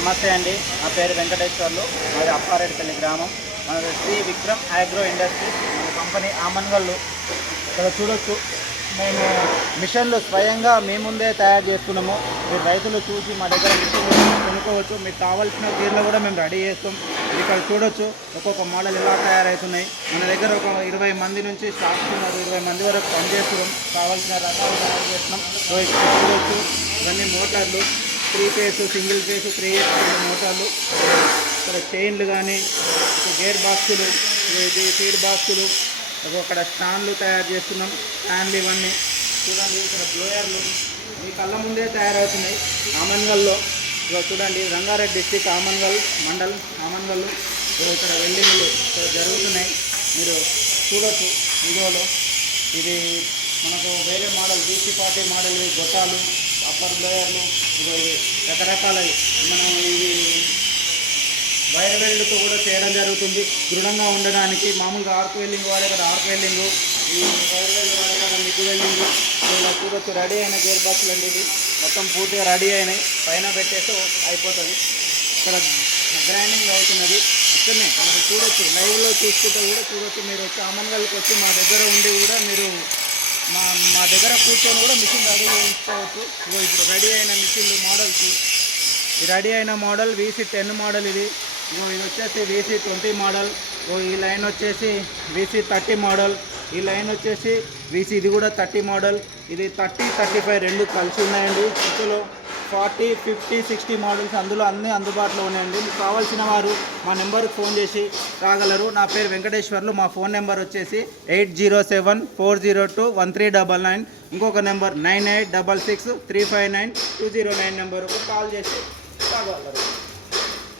నమస్తే అండి, నా పేరు వెంకటేశ్వర్లు. మాది అప్పారెడ్డిపల్లి గ్రామం. మనది శ్రీ విక్రమ్ అగ్రో ఇండస్ట్రీస్ మన కంపెనీ ఆమన్గల్లు. ఇక్కడ చూడొచ్చు, మేము మిషన్లు స్వయంగా మీ ముందే తయారు చేస్తున్నాము. మీరు రైతులు చూసి మా దగ్గర మిషన్లు కొనుక్కోవచ్చు. మీకు కావాల్సిన తీరులో కూడా మేము రెడీ చేస్తాం. ఇక్కడ చూడొచ్చు ఒక్కొక్క మోడల్ ఎలా తయారవుతున్నాయి. మన దగ్గర ఒక 20 మంది నుంచి స్టాఫ్ ఉన్నారు, 20 మంది వరకు పనిచేస్తున్నాం. కావాల్సిన రకాలు తయారు చేస్తున్నాం. ఇక్కడ చూడొచ్చు, ఇవన్నీ మోటార్లు 3 ఫేస్, సింగిల్ ఫేస్, 3 మోటార్లు. ఇక్కడ చైన్లు కానీ, గేర్ బాక్సులు, ఫీడ్ బాక్సులు, అక్కడ స్టాండ్లు తయారు చేస్తున్నాం. స్టాండ్లు ఇవన్నీ చూడండి. ఇక్కడ బ్లోయర్లు మీ కళ్ళ ముందే తయారవుతున్నాయి ఆమన్గల్లో. ఇక్కడ చూడండి, రంగారెడ్డి డిస్టిక్ ఆమన్గల్ మండల్ ఆమన్గల్లు. ఇక్కడ వెల్డింగ్లు ఇక్కడ జరుగుతున్నాయి, మీరు చూడొచ్చు వీడియోలో. ఇది మనకు వేరే మోడల్ BC40 మోడల్ గొట్టాలు, అప్పర్ బ్లోయర్లు, ఇవి రకరకాల మనం ఇవి వైర్ వెల్డ్తో కూడా చేయడం జరుగుతుంది దృఢంగా ఉండడానికి. మామూలుగా ఆర్క్ వెల్డింగ్ వాడే కదా ఆర్క్ వెల్డింగు, ఈ వైర్ వెల్డ్ వాడే కదా నిప్పు వెల్డింగు. ఇలా చూడొచ్చు, రెడీ అయిన గేర్ బాక్సులు అండి. ఇది మొత్తం పూర్తిగా రెడీ అయినాయి, పైన పెట్టేస్తే అయిపోతుంది. ఇక్కడ గ్రైండింగ్ అవుతున్నది. ఇక్కడనే మీరు చూడొచ్చు, లైవ్లో చూసుకుంటే కూడా చూడొచ్చు. మీరు వచ్చి ఆమన్గల్కి వచ్చి మా దగ్గర ఉండి కూడా మీరు మా దగ్గర కూర్చొని కూడా మిషన్ రెడీ చేయించుకోవచ్చు. ఇప్పుడు రెడీ అయిన మిషన్లు మోడల్స్, ఈ రెడీ అయిన మోడల్ VC10 మోడల్. ఇది వచ్చేసి VC20 మోడల్. ఈ లైన్ వచ్చేసి VC30 మోడల్. ఈ లైన్ వచ్చేసి ఇది కూడా 30 మోడల్. ఇది 30, 35 రెండు కలిసి ఉన్నాయండి. ఇందులో 40, 50, 60 మోడల్స్ అందులో అన్నీ అందుబాటులో ఉన్నాయండి. మీకు కావాల్సిన వారు మా నెంబర్కి ఫోన్ చేసి రాగలరు. నా పేరు వెంకటేశ్వర్లు. మా ఫోన్ నెంబర్ వచ్చేసి 8074021399. ఇంకొక నెంబర్ 9866359209 నెంబర్కు కాల్ చేసి రాగలరు.